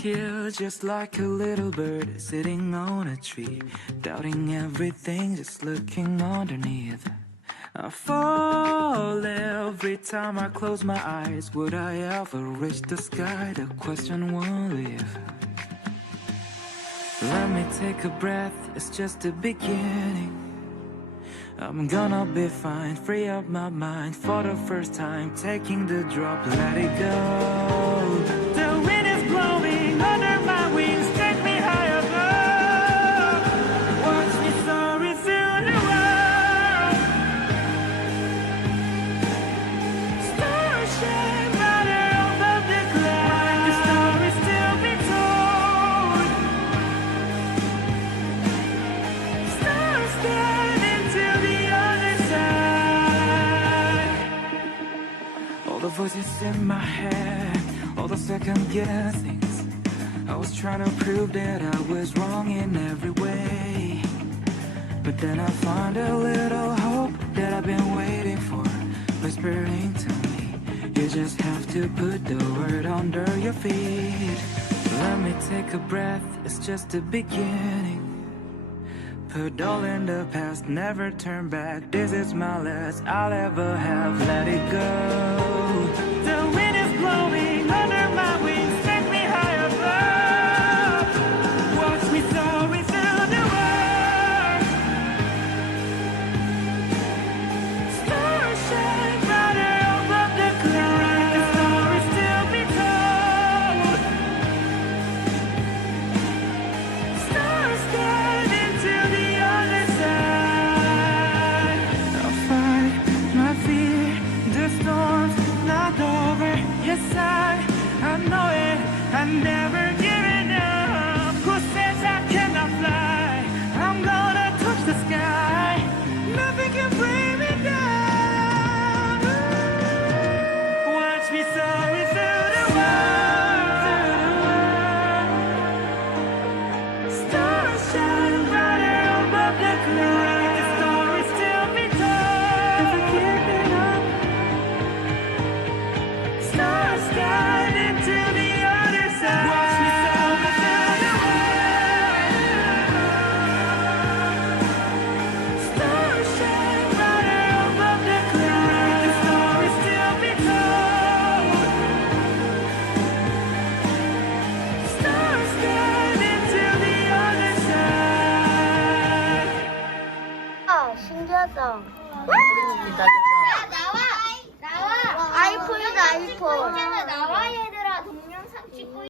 here just like a little bird sitting on a tree, doubting everything, just looking underneath. I fall every time I close my eyes. Would I ever reach the sky? The question won't leave. Let me take a breath, it's just the beginning. I'm gonna be fine, free up my mind for the first time, taking the drop, let it go. The wind is blowing under my wings, take me high above. Watch me soaring through the world. Stars shine brighter above the clouds. The story still be told. Stars guide into the other side. All the voices in my head, all the second guessings. I was trying to prove that I was wrong in every way, but then I found a little hope that I've been waiting for, whispering to me, you just have to put the word under your feet. Let me take a breath, it's just the beginning. Put all in the past, never turn back. This is my last I'll ever have, let it go. The wind is blowing under my wings, take me high above. Watch me soaring through the world. Stars shine brighter above the clouds. The story still be told. Stars guide into the other side. I'll fight my fear, the storm's not over. Yes, I know it, I'm never giving up. Who says I cannot fly? I'm gonna touch the sky. Nothing can bring me down. Watch me soaring through the world. Stars shine brighter above the clouds. The story still be told. Never giving up. Stars guide into the other side. Watch me soaring through the world. Stars shine brighter above the clouds. The story still be told. Stars guide into the other side. 아, 신기하다. 재밌습니다. 그죠? 나와! 나와! 아이폰이다, 아이폰.